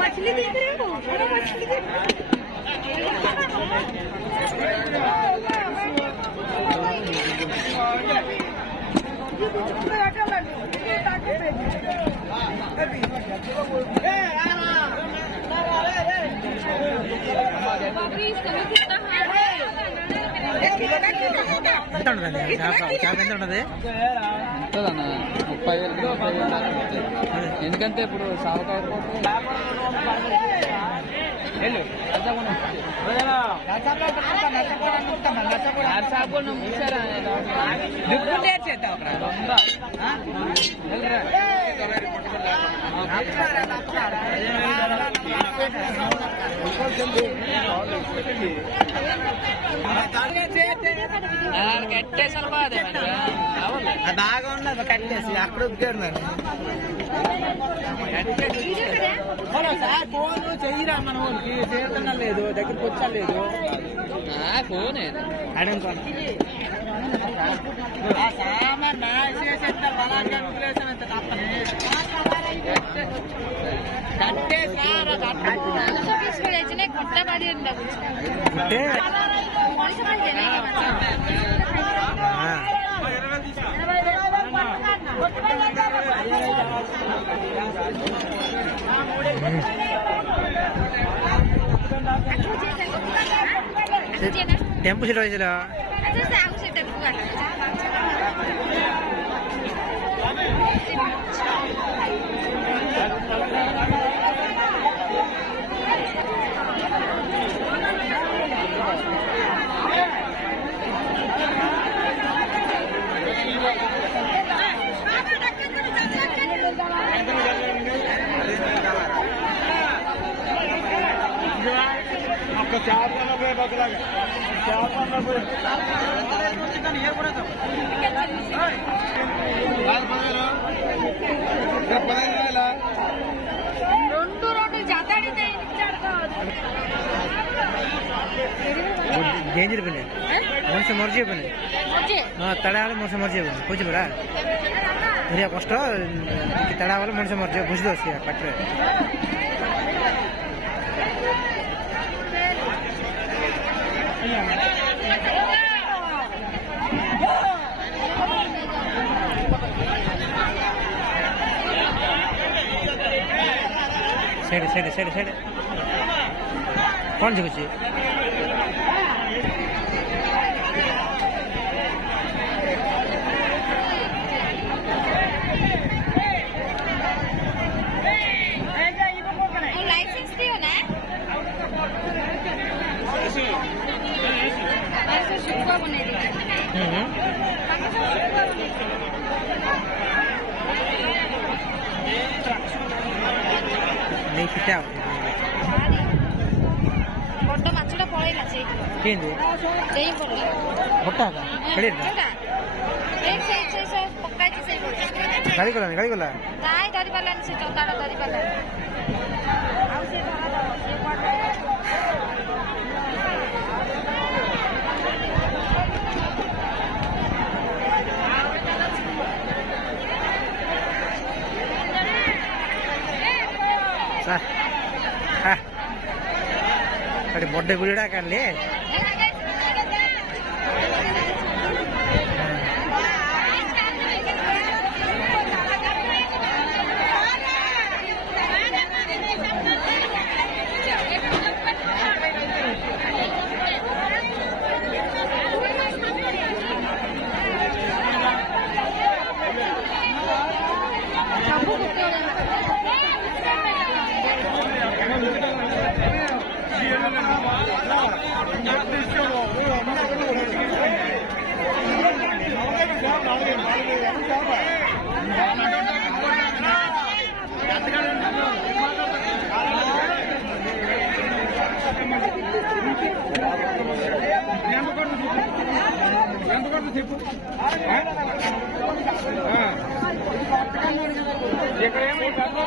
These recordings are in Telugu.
मछली देख रहे हो? मछली देख ఎంత ఉంటుంది చేప ఎంత ఉంటుంది? ఉంటుందన్న 30,000 ఎందుకంటే ఇప్పుడు సావకాయ బాగా ఉన్నది కట్టేసి అక్కడ ఉద్యోగం ఫోన్ చెయ్యరా మన వాళ్ళకి చేరుతున్నా లేదు దగ్గరికి వచ్చా లేదు ఫోన్ అడుగుకోండి टेम्पो सीट वैसे डेंजर बने मनुष्य मर्जी बने तड़ा वाले मनुष्य मर्जी बने बुझ बड़ा मेरा कष्ट तड़ा वाले मनुष्य मर्जी बुझ दो पट्टे साइड साइड साइड साइड कौन सी कुछ नहीं फिटा बड्ड माछटा पळेला केंदे देई पडला मोटा का कडी एक से पक्काची से गाड़ी गला नाही धरी पालन से ताड़ा धरी पालन आउ से धरा से पडला अरे बड्डे गुड़ीड़ा कर ले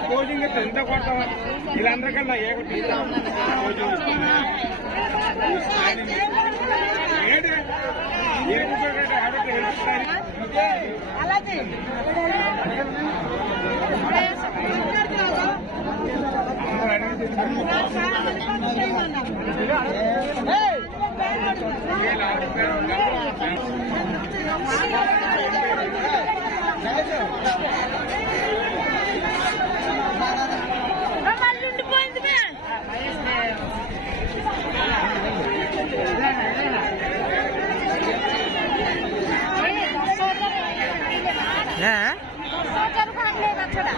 కోచింగ్ ఎంత కొడతావా వీళ్ళందరికన్నా ఏంటి हाँ? छोटा